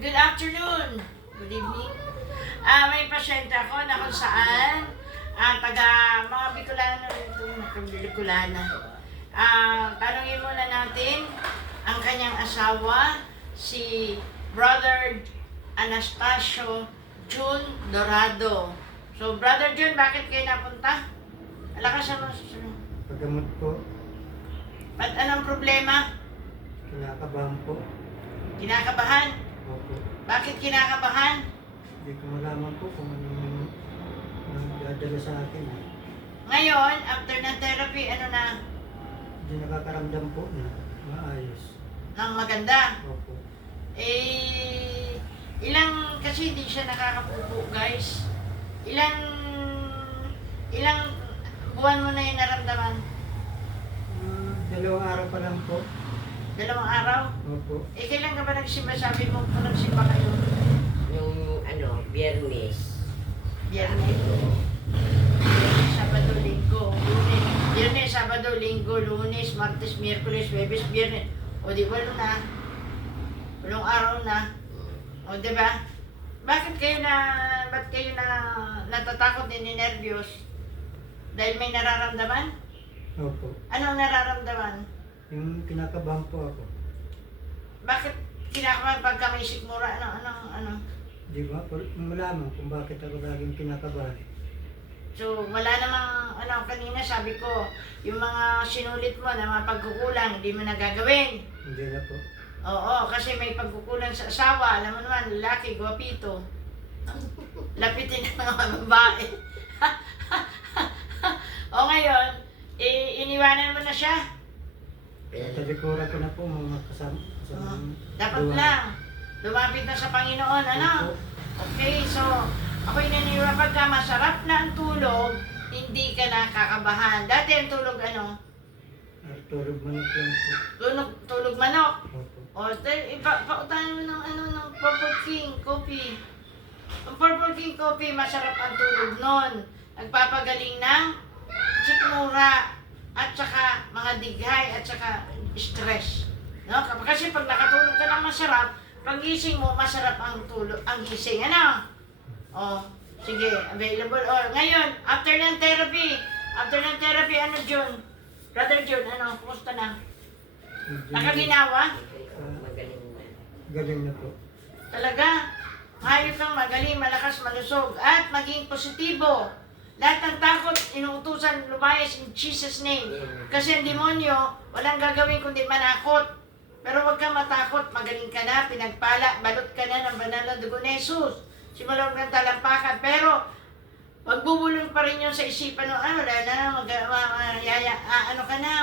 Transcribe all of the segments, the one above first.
Good afternoon. Good evening. May pasyente ako na kung saan taga mga Bicolano ito, mga Bicolana. Tanungin muna natin ang kanyang asawa, si Brother Anastasio June Dorado. So, Brother June, bakit kayo napunta? Alakas mo. Paggamot po, Ba't anong problema? kinakabahan po. Kinakabahan? Opo. Bakit kinakabahan? Hindi ko malaman po kung anong dadala sa akin. Ngayon, after ng therapy, ano na? Hindi nakakaramdam po na maayos. Nang maganda. Opo. Ilang, kasi hindi siya nakakapupo, guys. Ilang buwan mo na yung naramdaman? 2 araw pa lang po. 2 araw? Opo. Kailan ka ba nagsimba? Sabi mo kung nagsimba kayo? Nung Biyernes. Biyernes. Sabado, Linggo, Lunes. Biyernes, Sabado, Linggo, Lunes, Martes, Miyerkules, Huwebes, Biyernes. O di 8 na. 8 araw na. O di ba? Ba't kayo natatakot din ni nervyos? Dahil may nararamdaman? Opo. Anong nararamdaman? Yung kinakabahan po ako. Bakit kinakabahan pagka may sikmura? Ano? Di ba? Malaman kung bakit ako laging kinakabahan. So, wala namang, kanina sabi ko, yung mga sinulit mo na mga pagkukulang, hindi mo nagagawin. Hindi na po. Oo, kasi may pagkukulang sa asawa. Alam mo naman, lalaki, gwapito. Lapitin ng mga babae. O ngayon, iniwanan mo na siya. Talikuran ko na po mga kasama. Dapat lang, lumapit na sa Panginoon, ano? Opo. Okay, so, ako'y naniniwala pagka masarap na ang tulog, hindi ka nakakabahan. Dati ang tulog, Tulog manok lang po. tulog manok. Opo. O, pautahan mo ng Purple King coffee. Ang Purple King coffee, masarap ang tulog nun. Nagpapagaling ng sikmura at saka mga dighay at saka stress. No? Kasi pag nakatulog ka ng masarap, pag gising mo, masarap ang tulog, ang gising. Ano? O, sige, available. O, ngayon, after ng therapy, ano, June? Brother June, kumusta na? Nakaginawa? Magaling na. Galing na po. Talaga, hayop kang magaling, malakas, malusog, at maging positibo. Lahat ng takot, inuutusan, lumayas in Jesus' name. Kasi ang demonyo, walang gagawin kundi manakot. Pero huwag kang matakot, magaling ka na, pinagpala, balot ka na ng banal na dugo ni Jesus. Simulan kang talampakan, pero magbubulong pa rin yun sa isipan mo, wala na,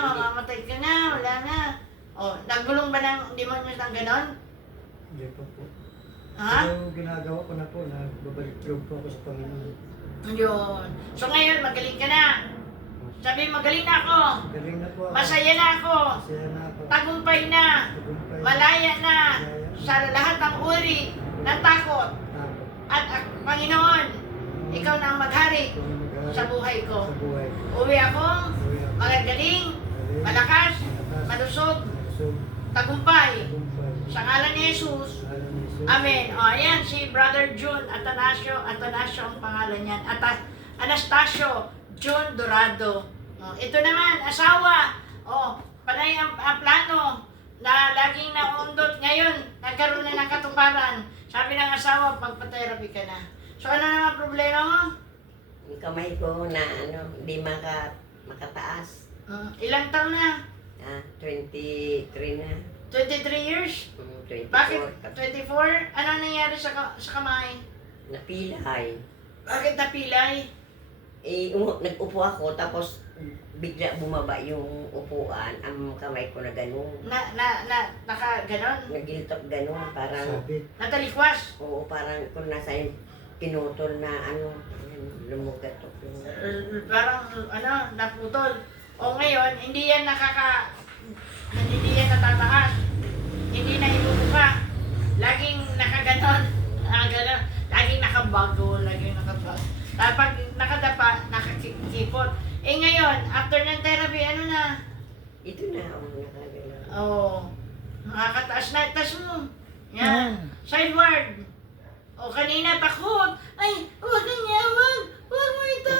mamamatay ka na, wala na. O, nagbulong ba ng demonyo ng ganon? Hindi pa po. Ha? Pero ginagawa ko na po, nagbabalik loob po ako sa Panginoon. Yun. So ngayon, magaling ka na. Sabi, magaling na ako. Galing na po ako. Masaya na ako. Masaya na ako. Tagumpay na. Tagumpay. Malaya na. Malaya. Sa lahat ng uri ng takot. Takot. At Panginoon, ikaw na ang maghari Kung mag-aaral sa buhay ko. Sa buhay ko. Uwi ako, Uwi ako. magagaling, Galing. malakas, Malakas. malusog, Malusog. tagumpay. Tagumpay. Sa ngalan ni Jesus. Alam ni Jesus. Amen. O, ayan, si Brother June Atanasio ang pangalan niyan. Anastasio June Dorado. O, ito naman, asawa. O, panay ang plano na laging naundot. Ngayon, nagkaroon na ng katuparan. Sabi ng asawa, magpa-therapy ka na. So, ano naman problema mo? Yung kamay ko na hindi makataas. Ilang taon na? 23 na. 23 years? 24. Bakit 24? Ano nangyari sa kamay? Napilay. Bakit napilay? Nag-upo ako tapos bigla bumaba yung upuan. Ang kamay ko na gano'n. Naka ganon? Nagiltok gano'n. Parang, Sabit. Natalikwas? oo, parang kung nasa yung pinutol na lumugatok. Parang naputol. O ngayon, hindi yan natataas. Hindi na ibubuka. Laging nakaganon. Ganon. Laging nakabago. Pag nakadapa, nakakipot. Ngayon, after ng therapy, ano na? Ito na, nakagalaw. Oo. Nakakataas na. Tas mo. Yan. Sideward. O kanina takot. Ay, huwag kang yaman. Huwag mo ito.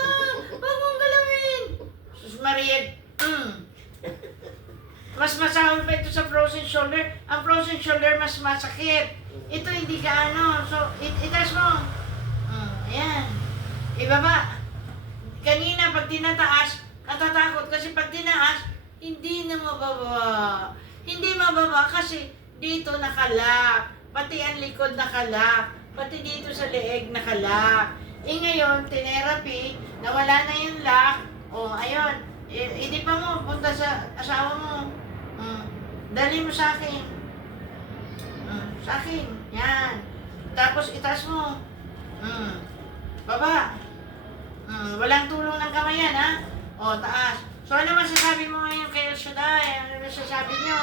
Huwag mong galawin. Sus Maria. Mas masahol pa ito sa frozen shoulder. Ang frozen shoulder mas masakit. Ito hindi ka ano. So, itaas mo. Ayan. Ibaba. Kanina pag tinataas, natatakot kasi pag tinaas, hindi na mababa. Hindi mababa kasi dito nakalak. Pati ang likod nakalak. Pati dito sa leeg nakalak. Ngayon, tinerapi, nawala na yung lock. Ayun. Hindi pa mo, punta sa asawa mo. Dali mo sa akin. Sa akin. Yan. Tapos itaas mo. Baba. Walang tulong ng kamay yan, ha? Taas. So, ano masasabi mo ngayon kay El Shaddai? Ano masasabi niyo?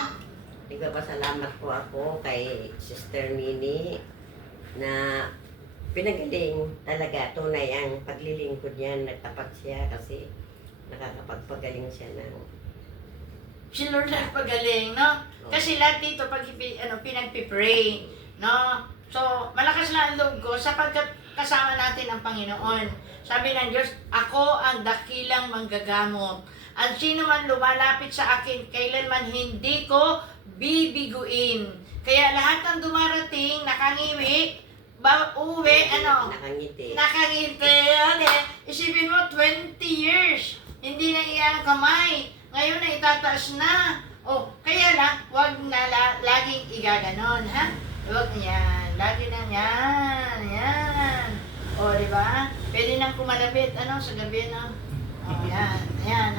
Nagpapasalamat po ako kay Sister Minnie na pinagaling talaga. Tunay ang paglilingkod niya. Nagtapat siya kasi nakakapagpagaling siya ng Si Lord nagpagaling, no? Kasi lahat dito pag pinagpipray, no? So, malakas na ang loob ko sapagkat kasama natin ang Panginoon. Sabi ng Diyos, ako ang dakilang manggagamot. Ang sino man lumalapit sa akin, kailanman hindi ko bibiguin. Kaya lahat ng dumarating, nakangiwi, uwi, nakangiti. Nakangiti. Isipin mo, 20 years. Hindi na iyang kamay. Ngayon na itataas na. Kaya lang, wag na laging igaganon, ha? Wag yan. Lagi na yan. Yan. Di ba? Pwede nang kumalabit, sa gabi, no? Yan. Yan,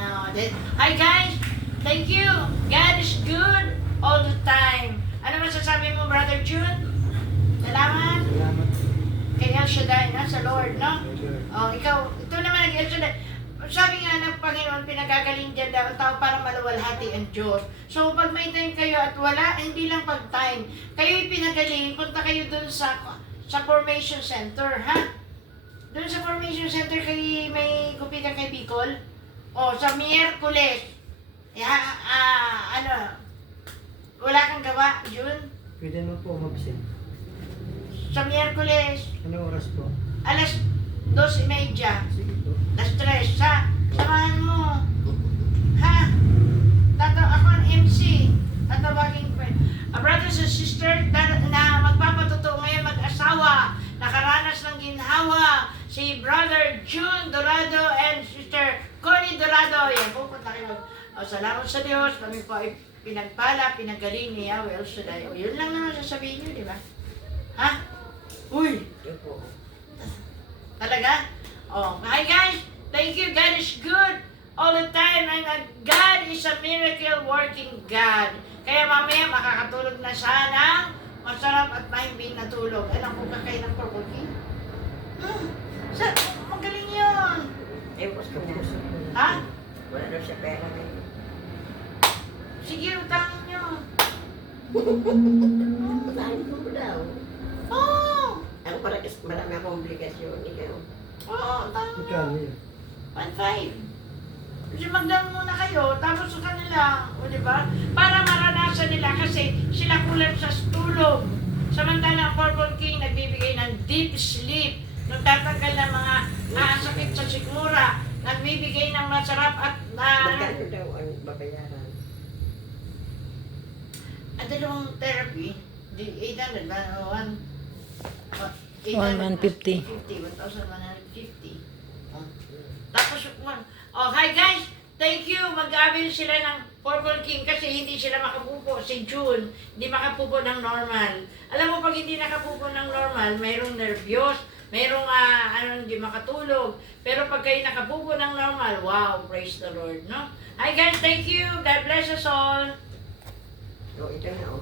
Hi, guys! Thank you! God is good all the time. Ano masasabi mo, Brother June? Salamat Salamat. kay El Shaddai, sa Lord, no? Brother. Ikaw, ito naman nag-El Shaddai. Sabi nga ng Panginoon, pinagagaling dyan daw ang tao para maluwalhati ang Diyos. So, pag may time kayo at wala, hindi lang pag time. Kayo'y pinagaling, punta kayo dun sa Formation Center, ha? Dun sa Formation Center, kayo may gupitan kay Bicol. Sa Miyerkules. Wala kang gawa, June? Pwede mo po mag-send. Sa Miyerkules, Anong oras po? alas 2:30. Sige po. Alas 3, samahan mo. Ha? Ako ang MC. Tatawagin ko. Brothers and sisters na magpapatotoo ngayon mag-asawa, nakaranas ng ginhawa, si Brother June Dorado and Sister Connie Dorado. Yan, pupunta kayo. Salamat sa Diyos. Kami po ay pinagpala, pinagaling ni Yahweh El Shaddai. Yun lang naman sasabihin nyo, di ba? Ha? Uy! Yun po. Talaga? Hi guys! Thank you. God is good all the time. And God is a miracle working God. Kaya mamaya makakatulog na sana. Masarap at mahimbing na tulog. Alam ko kakain ng purple king? Magaling yun. Gusto mo. Ha? Wala daw siya pera ngayon. Sige, utangin nyo. Saan ko daw? Ako para kasi marami akong obligasyon. Ikaw. Utangin nyo. Magkano yun? 1.5. Kasi magdang muna kayo, tapos sa kanila, di ba? Para maranasan nila kasi sila kulang sa tulog. Samantala ang Purple King nagbibigay ng deep sleep. Nagtatanggal ng mga sakit sa sikmura. Nagbibigay ng masarap at Magkano daw ang babayaran? dalawang therapy. 800 ba? 150. 1,150. Tapos, hi guys! Thank you! Mag-avail sila ng Purple King kasi hindi sila makapupo. Si June, hindi makapupo ng normal. Alam mo, pag hindi nakapupo ng normal, mayroong nervyos, mayroong hindi makatulog. Pero pag kayo nakapupo ng normal, wow, praise the Lord, no? Hi guys, thank you! God bless us all! Ito na,